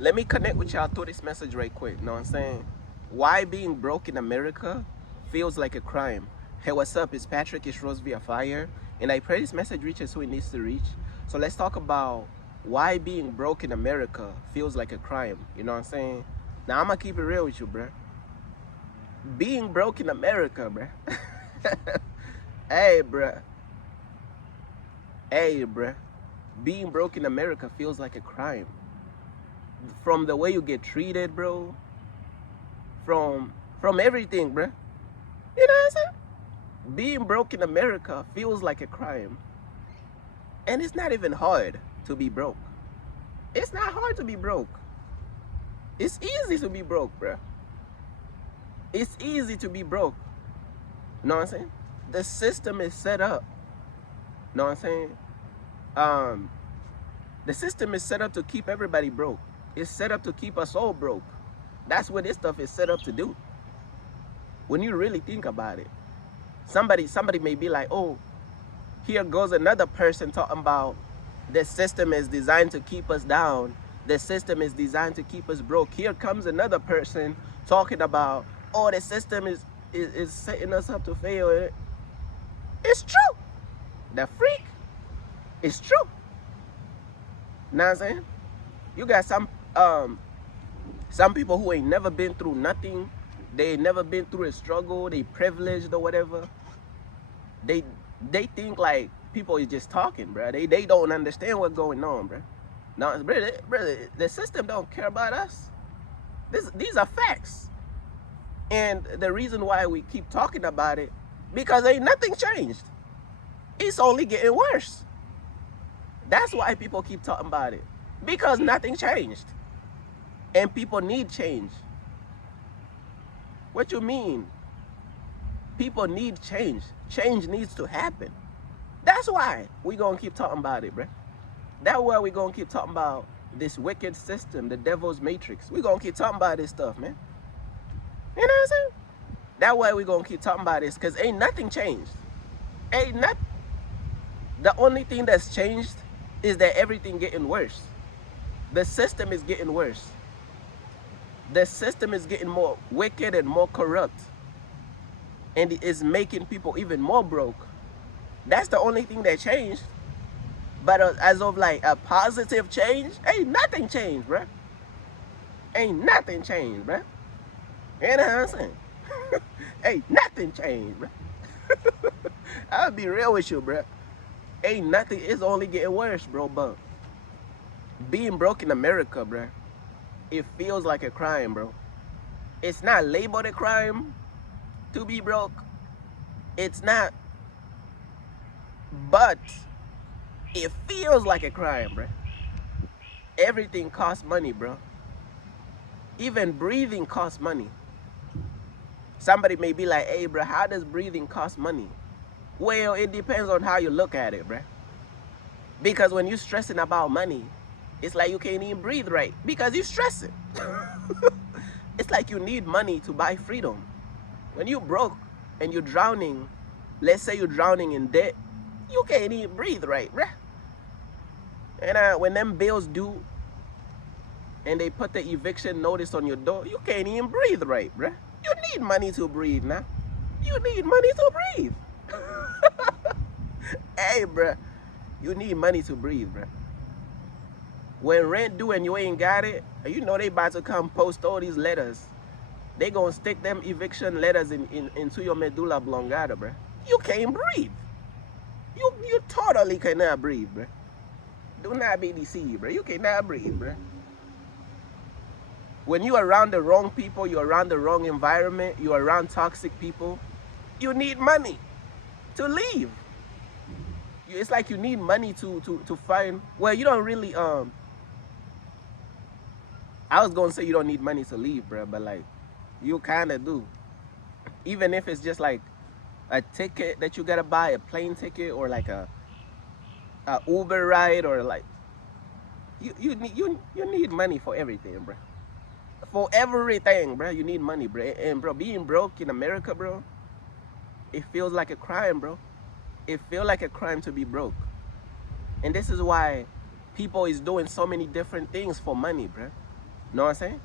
Let me connect with y'all through this message right quick. You know what I'm saying? Why being broke in America feels like a crime. Hey, what's up? It's Patrick. It's Rose via Fire. And I pray this message reaches who it needs to reach. So let's talk about why being broke in America feels like a crime. You know what I'm saying? Now, I'm going to keep it real with you, bruh. Being broke in America, bruh. Hey, bruh. Hey, bruh. Being broke in America feels like a crime. From the way you get treated, bro. From everything, bruh. You know what I'm saying? Being broke in America feels like a crime. And it's not even hard to be broke. It's not hard to be broke. It's easy to be broke, bruh. It's easy to be broke. You know what I'm saying? The system is set up. You know what I'm saying? The system is set up to keep everybody broke. It's set up to keep us all broke. That's what this stuff is set up to do. When you really think about it. Somebody may be like, oh, here goes another person talking about the system is designed to keep us down. The system is designed to keep us broke. Here comes another person talking about, oh, the system is setting us up to fail. It's true. The freak. It's true. Know what I'm saying? You got some people who ain't never been through nothing. They ain't never been through a struggle. They privileged or whatever. They think like people is just talking, bro. They don't understand what's going on, bro. No, brother, the system don't care about us. These are facts. And the reason why we keep talking about it, because ain't nothing changed. It's only getting worse. That's why people keep talking about it. Because nothing changed. And people need change. What you mean? People need change. Change needs to happen. That's why we gonna keep talking about it, bro. That's why we gonna keep talking about this wicked system, the devil's matrix. We gonna keep talking about this stuff, man. You know what I'm saying? That's why we gonna keep talking about this, because ain't nothing changed. Ain't nothing. The only thing that's changed is that everything getting worse. The system is getting worse. The system is getting more wicked and more corrupt. And it is making people even more broke. That's the only thing that changed. But as of like a positive change, ain't nothing changed, bruh. Ain't nothing changed, bruh. You know what I'm saying? Ain't nothing changed, bruh. I'll be real with you, bruh. Ain't nothing, it's only getting worse, bro. But being broke in America, bruh, it feels like a crime, bro. It's not labeled a crime to be broke. It's not. But it feels like a crime, bro. Everything costs money, bro. Even breathing costs money. Somebody may be like, hey, bro, how does breathing cost money? Well, it depends on how you look at it, bro. Because when you're stressing about money, it's like you can't even breathe right because you're stressing. It's like you need money to buy freedom. When you're broke and you're drowning, let's say you're drowning in debt, you can't even breathe right, bruh. And when them bills due and they put the eviction notice on your door, you can't even breathe right, bruh. You need money to breathe now. You need money to breathe. Hey, bruh, you need money to breathe, bruh. When rent due and you ain't got it, you know they about to come post all these letters. They gonna stick them eviction letters into your medulla oblongata, bruh. You can't breathe. You totally cannot breathe, bruh. Do not be deceived, bruh. You cannot breathe, bruh. When you're around the wrong people, you're around the wrong environment, you're around toxic people, you need money to leave. It's like you need money to find, well, you don't really, I was gonna say you don't need money to leave, bruh, but like, you kinda do. Even if it's just like a ticket that you gotta buy, a plane ticket, or like a Uber ride, or like, you need money for everything, bro. For everything, bro, you need money, bro. And bro, being broke in America, bro, it feels like a crime, bro. It feels like a crime to be broke. And this is why people is doing so many different things for money, bro. Know what I'm saying?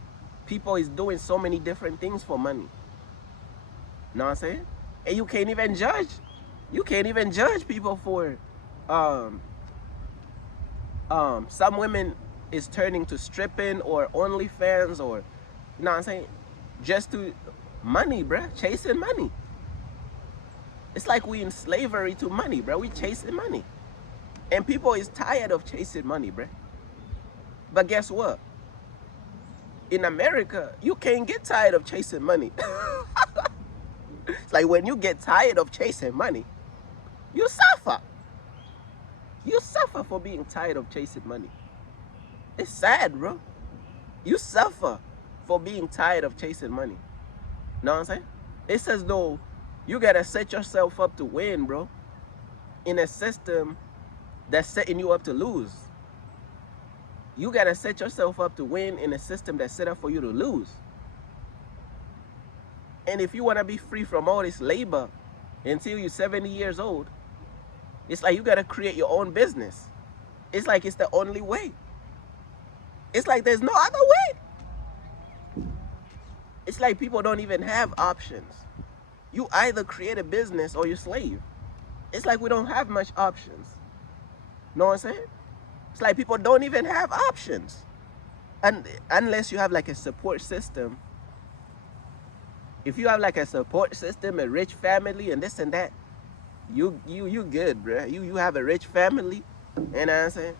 People is doing so many different things for money. Know what I'm saying? And you can't even judge. You can't even judge people for um some women is turning to stripping or OnlyFans, or you know what I'm saying? Just to money, bruh. Chasing money. It's like we in slavery to money, bruh. We chasing money. And people is tired of chasing money, bruh. But guess what? In America, you can't get tired of chasing money. It's like when you get tired of chasing money, you suffer. You suffer for being tired of chasing money. It's sad, bro. You suffer for being tired of chasing money. Know what I'm saying? It's as though you gotta set yourself up to win, bro, in a system that's setting you up to lose. You gotta set yourself up to win in a system that's set up for you to lose. And if you wanna be free from all this labor until you're 70 years old, it's like you gotta create your own business. It's like it's the only way. It's like there's no other way. It's like people don't even have options. You either create a business or you slave. It's like we don't have much options. Know what I'm saying? It's like people don't even have options. And unless you have like a support system. If you have like a support system, a rich family and this and that, you good, bro. You have a rich family, you know what I'm saying?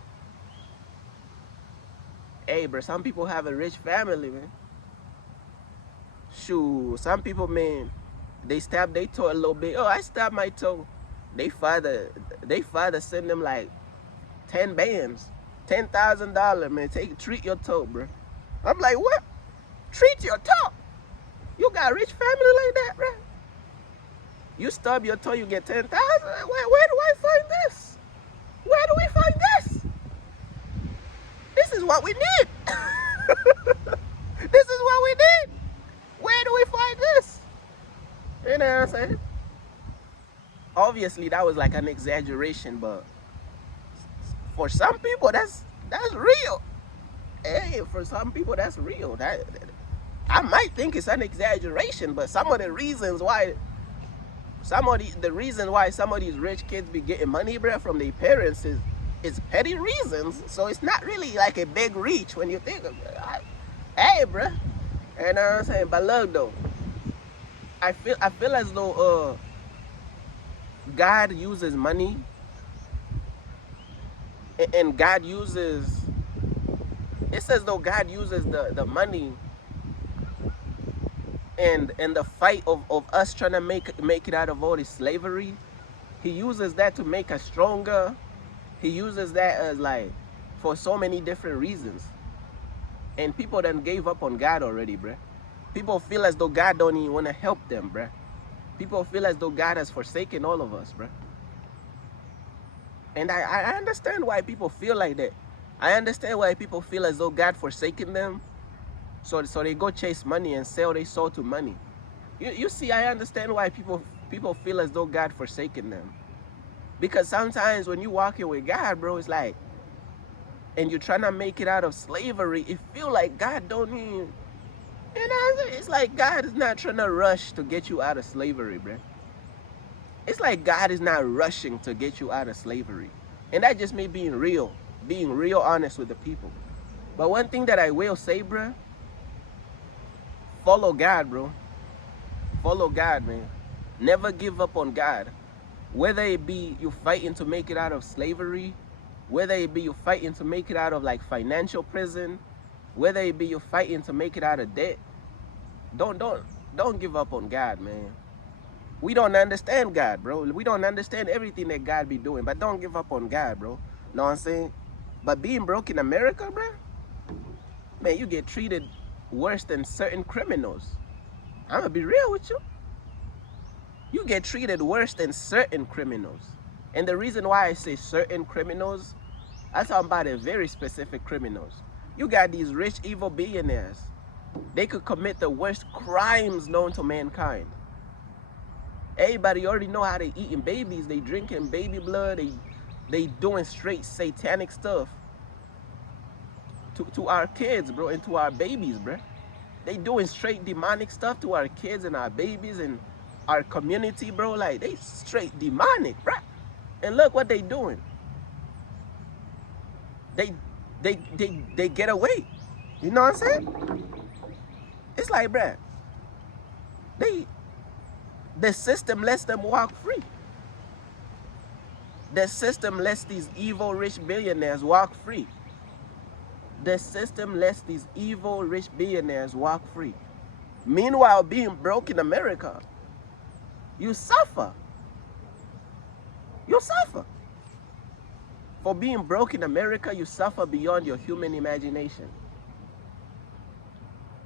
Hey, bro, some people have a rich family, man. Shoot, some people, man, they stab their toe a little bit. Oh, I stabbed my toe. They father send them like 10 bands, $10,000, man. Treat your toe, bro. I'm like, what? Treat your toe? You got a rich family like that, bro? You stub your toe, you get 10,000. Where do I find this? Where do we find this? This is what we need. This is what we need. Where do we find this? You know what I'm saying? Obviously, that was like an exaggeration, but for some people, that's real. Hey, for some people, that's real. That I might think it's an exaggeration, but some of the reasons why some of these rich kids be getting money, bro, from their parents is petty reasons. So it's not really like a big reach when you think of it. Hey, bro. You know what I'm saying? But look though, I feel as though God uses money, and God uses, it's as though God uses the money and the fight of us trying to make it out of all this slavery. He uses that to make us stronger. He uses that as like for so many different reasons. And people then gave up on God already, bruh. People feel as though God don't even want to help them, bruh. People feel as though God has forsaken all of us, bruh. And I understand why people feel like that. I understand why people feel as though God forsaken them. So they go chase money and sell their soul to money. You see, I understand why people feel as though God forsaken them. Because sometimes when you walking with God, bro, it's like, and you're trying to make it out of slavery, it feel like God don't even, you know, it's like God is not trying to rush to get you out of slavery, bro. It's like God is not rushing to get you out of slavery. And that just me being real honest with the people. But one thing that I will say, bro, follow God, bro. Follow God, man. Never give up on God. Whether it be you fighting to make it out of slavery, whether it be you fighting to make it out of like financial prison, whether it be you fighting to make it out of debt, don't give up on God, man. We don't understand God, bro. We don't understand everything that God be doing, but don't give up on God, bro. Know what I'm saying? But being broke in America, bro, man, you get treated worse than certain criminals. I'm gonna be real with you. You get treated worse than certain criminals. And the reason why I say certain criminals, I'm talking about a very specific criminals. You got these rich, evil billionaires. They could commit the worst crimes known to mankind. Everybody already know how they eating babies. They drinking baby blood. They doing straight satanic stuff. to our kids, bro, and to our babies, bro. They doing straight demonic stuff to our kids and our babies and our community, bro. Like, they straight demonic, bro. And look what they doing. They get away. You know what I'm saying? It's like, bro, the system lets them walk free. The system lets these evil rich billionaires walk free. The system lets these evil rich billionaires walk free. Meanwhile, being broke in America, you suffer. You suffer. For being broke in America, you suffer beyond your human imagination.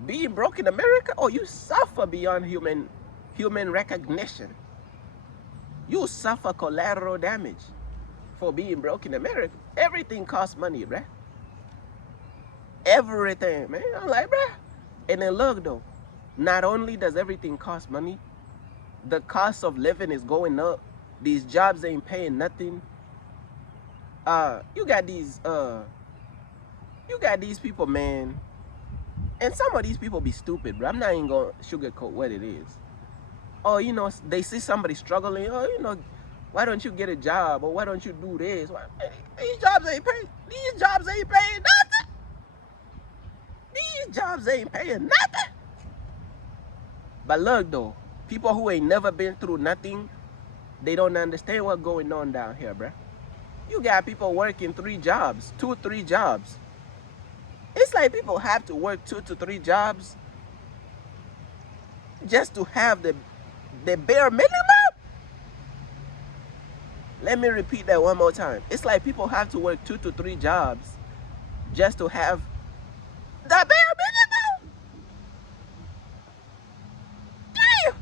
Being broke in America, oh, you suffer beyond human recognition. You suffer collateral damage for being broke in America. Everything costs money, bruh. Everything, man. I'm like, bruh. And then look, though, not only does everything cost money, the cost of living is going up. These jobs ain't paying nothing. You got these people, man. And some of these people be stupid, bro. I'm not even gonna sugarcoat what it is. Oh, you know, they see somebody struggling. Oh, you know, why don't you get a job? Or why don't you do this? Why, these jobs ain't paying. These jobs ain't paying nothing. These jobs ain't paying nothing. But look, though, people who ain't never been through nothing, they don't understand what's going on down here, bro. You got people working 3 jobs, 2, 3 jobs. It's like people have to work 2 to 3 jobs just to have the bare minimum. Let me repeat that one more time. It's like people have to work 2 to 3 jobs just to have the bare minimum. Damn.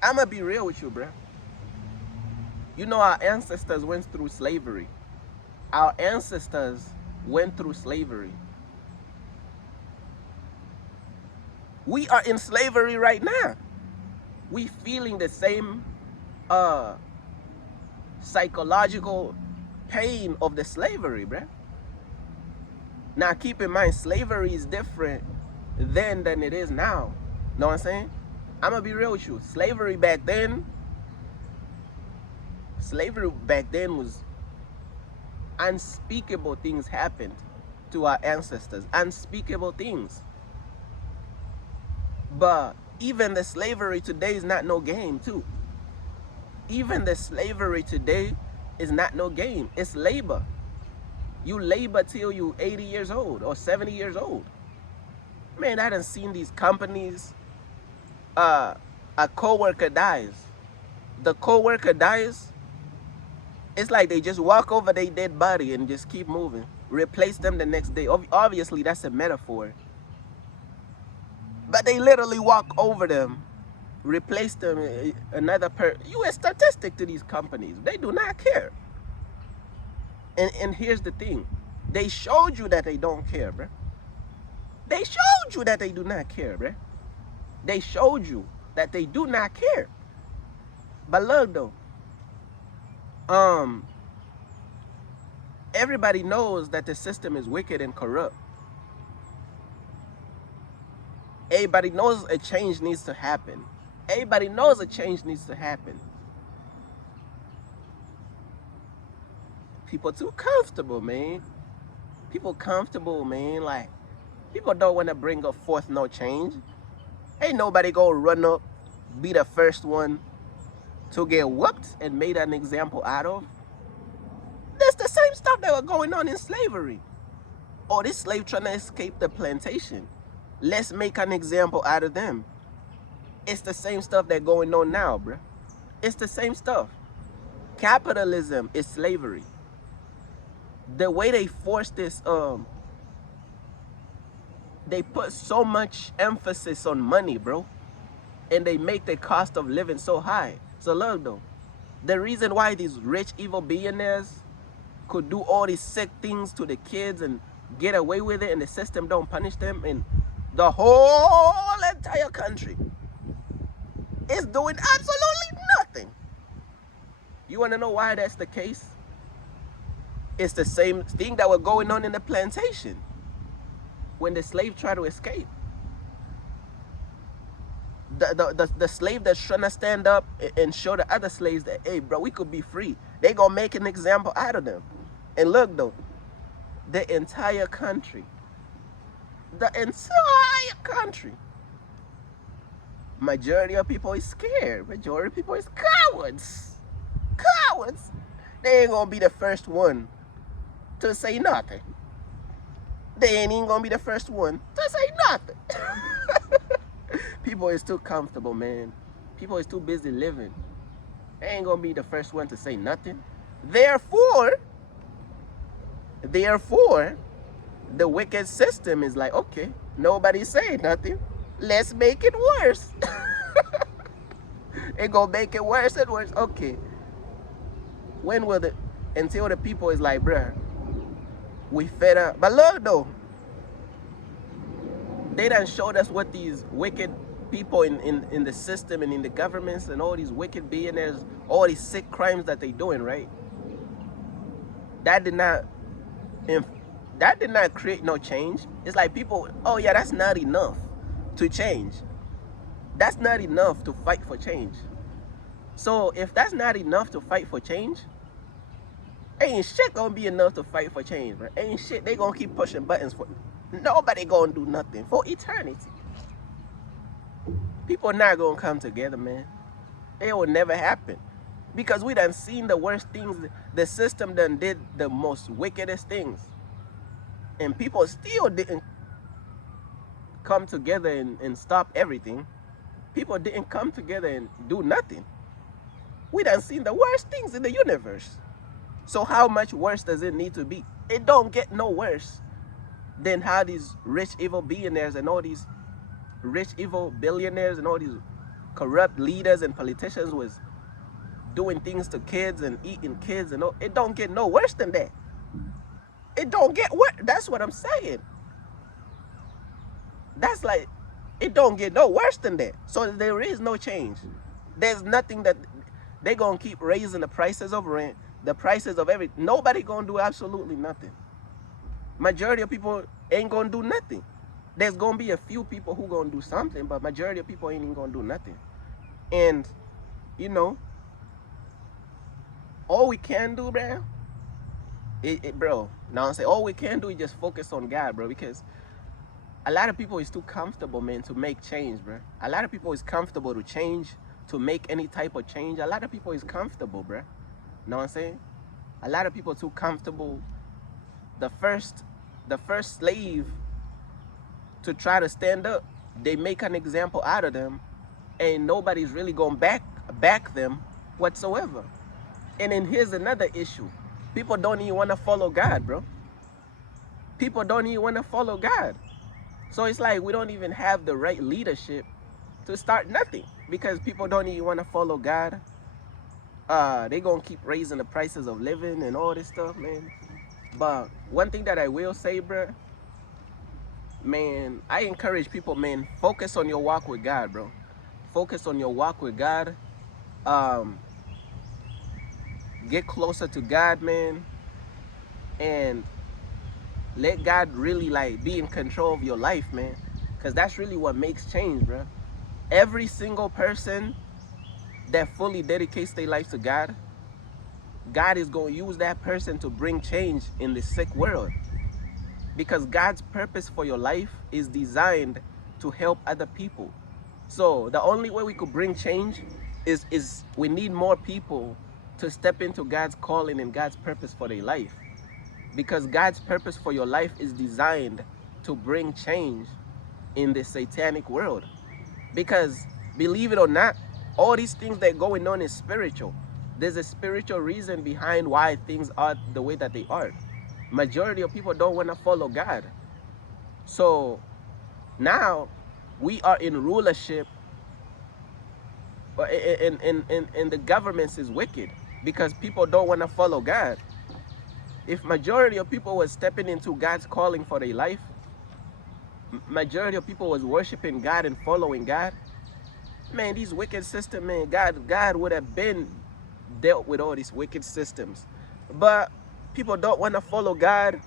I'm gonna be real with you, bro. You know, our ancestors went through slavery. Our ancestors went through slavery. We are in slavery right now. We feeling the same psychological pain of the slavery, bruh. Now keep in mind, slavery is different then than it is now. Know what I'm saying? I'm gonna be real with you. Slavery back then was unspeakable things happened to our ancestors. Unspeakable things. But even the slavery today is not no game too. Even the slavery today is not no game. It's labor. You labor till you 80 years old or 70 years old. Man, I done seen these companies. A co-worker dies. The co-worker dies. It's like they just walk over their dead body and just keep moving. Replace them the next day. Obviously, that's a metaphor. But they literally walk over them, replace them another person. You a statistic to these companies. They do not care. And here's the thing. They showed you that they don't care, bruh. They showed you that they do not care, bruh. They showed you that they do not care. But look, though. Everybody knows that the system is wicked and corrupt. Everybody knows a change needs to happen. Everybody knows a change needs to happen. People too comfortable, man. People comfortable, man. Like, people don't want to bring forth no change. Ain't nobody gonna run up, be the first one to get whooped and made an example out of. That's the same stuff that was going on in slavery. Oh, this slave trying to escape the plantation. Let's make an example out of them. It's the same stuff that's going on now, bruh. It's the same stuff. Capitalism is slavery. The way they force this, they put so much emphasis on money, bro. And they make the cost of living so high. So look, though. The reason why these rich, evil billionaires could do all these sick things to the kids and get away with it and the system don't punish them in the whole entire country is doing absolutely nothing. You want to know why that's the case? It's the same thing that was going on in the plantation when the slave tried to escape. The slave that's trying to stand up and show the other slaves that, hey, bro, we could be free. They gonna make an example out of them. And look, though, the entire country, majority of people is scared. Majority of people is cowards. Cowards. They ain't gonna be the first one to say nothing. They ain't even gonna be the first one to say nothing. People is too comfortable, man. People is too busy living. They ain't gonna be the first one to say nothing. Therefore, the wicked system is like, okay, nobody's saying nothing. Let's make it worse. It gonna make it worse and worse. Okay. When will until the people is like, bruh, we fed up. But look though, they done showed us what these wicked people in the system and in the governments and all these wicked billionaires, all these sick crimes that they doing, right? That did not create no change. It's like people, oh yeah, that's not enough to change. That's not enough to fight for change. So if that's not enough to fight for change, ain't shit gonna be enough to fight for change, bro. Ain't shit. They gonna keep pushing buttons for. Nobody gonna do nothing for eternity. People not gonna come together, man. It will never happen. Because we done seen the worst things. The system done did the most wickedest things. And people still didn't come together and stop everything. People didn't come together and do nothing. We done seen the worst things in the universe. So how much worse does it need to be? It don't get no worse than how these rich, evil billionaires and all these rich, evil billionaires and all these corrupt leaders and politicians was doing things to kids and eating kids and all. It don't get no worse than that. It don't get worse. That's what I'm saying. That's like, it don't get no worse than that. So there is no change. There's nothing that they gonna keep raising the prices of rent, the prices of everything. Nobody gonna do absolutely nothing. Majority of people ain't gonna do nothing. There's gonna be a few people who gonna do something, but majority of people ain't even gonna do nothing. And you know, all we can do, bro, bro, now I say all we can do is just focus on God, bro, because a lot of people is too comfortable, man, to make change, bro. A lot of people is comfortable to change, to make any type of change. A lot of people is comfortable, bro. Know what I'm saying? A lot of people too comfortable. The first slave to try to stand up, they make an example out of them, and nobody's really gonna back them whatsoever. And then here's another issue. People don't even want to follow God, bro. People don't even want to follow God. So it's like we don't even have the right leadership to start nothing because people don't even want to follow God. They gonna keep raising the prices of living and all this stuff, man. But one thing that I will say, bro, man, I encourage people, man, focus on your walk with God, bro. Focus on your walk with God. Get closer to God, man, and let God really like be in control of your life, man, because that's really what makes change, bro. Every single person that fully dedicates their life to God, God is going to use that person to bring change in this sick world, because God's purpose for your life is designed to help other people. So the only way we could bring change is we need more people to step into God's calling and God's purpose for their life, because God's purpose for your life is designed to bring change in this satanic world. Because believe it or not, all these things that are going on is spiritual. There's a spiritual reason behind why things are the way that they are. Majority of people don't want to follow God. So now we are in rulership, and the government is wicked because people don't want to follow God. If majority of people was stepping into God's calling for their life, majority of people was worshiping God and following God, man, these wicked systems, man, God would have been dealt with all these wicked systems. But People don't want to follow God.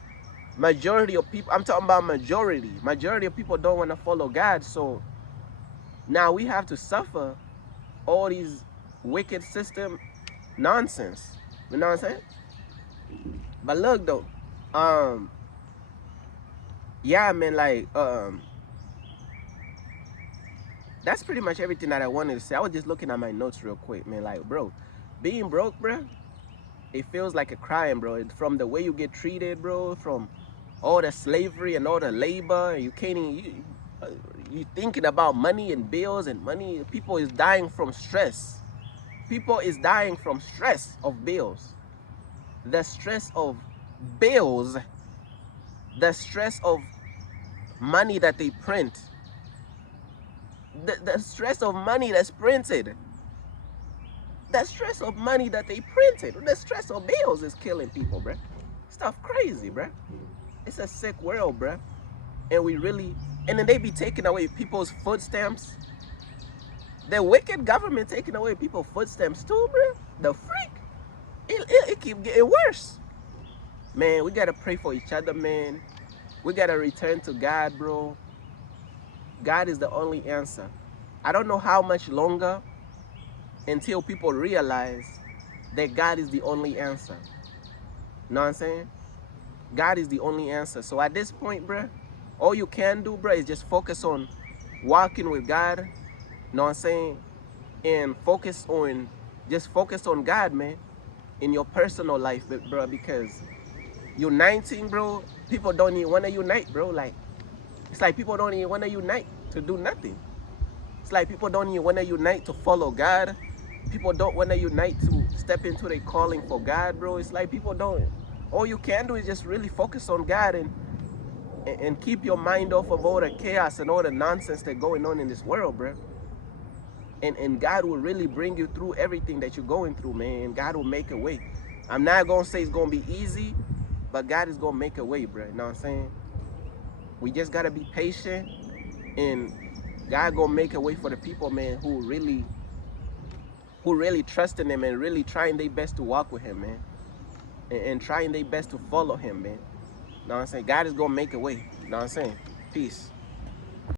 Majority of people, I'm talking about majority of people don't want to follow God. So now we have to suffer all these wicked system nonsense. You know what I'm saying? But look though, yeah, man, like that's pretty much everything that I wanted to say. I was just looking at my notes real quick, man. Like, bro, being broke, bro, it feels like a crime, bro. From the way you get treated, bro, from all the slavery and all the labor, and you can't even, you thinking about money and bills and money. People is dying from stress. People is dying from stress of bills. The stress of bills, the stress of money that they print, the stress of money that's printed, the stress of money that they printed, the stress of bills is killing people, bruh. Stuff crazy, bruh. It's a sick world, bruh. And we really, and then they be taking away people's food stamps. The wicked government taking away people's food stamps too, bruh. The freak. It keep getting worse. Man, we gotta pray for each other, man. We gotta return to God, bro. God is the only answer. I don't know how much longer until people realize that God is the only answer. You know what I'm saying? God is the only answer. So at this point, bruh, all you can do, bruh, is just focus on walking with God. You know what I'm saying? And just focus on God, man, in your personal life, bro, because uniting, bro, people don't even want to unite, bro. Like, it's like people don't even want to unite to do nothing. It's like people don't even want to unite to follow God. People don't want to unite to step into their calling for God, bro. It's like people don't. All you can do is just really focus on God and keep your mind off of all the chaos and all the nonsense that's going on in this world, bro. And God will really bring you through everything that you're going through, man. And God will make a way. I'm not going to say it's going to be easy, but God is going to make a way, bro. You know what I'm saying? We just got to be patient, and God going to make a way for the people, man, who really trust in him and really trying their best to walk with him, man. And trying their best to follow him, man. You know what I'm saying? God is going to make a way. You know what I'm saying? Peace.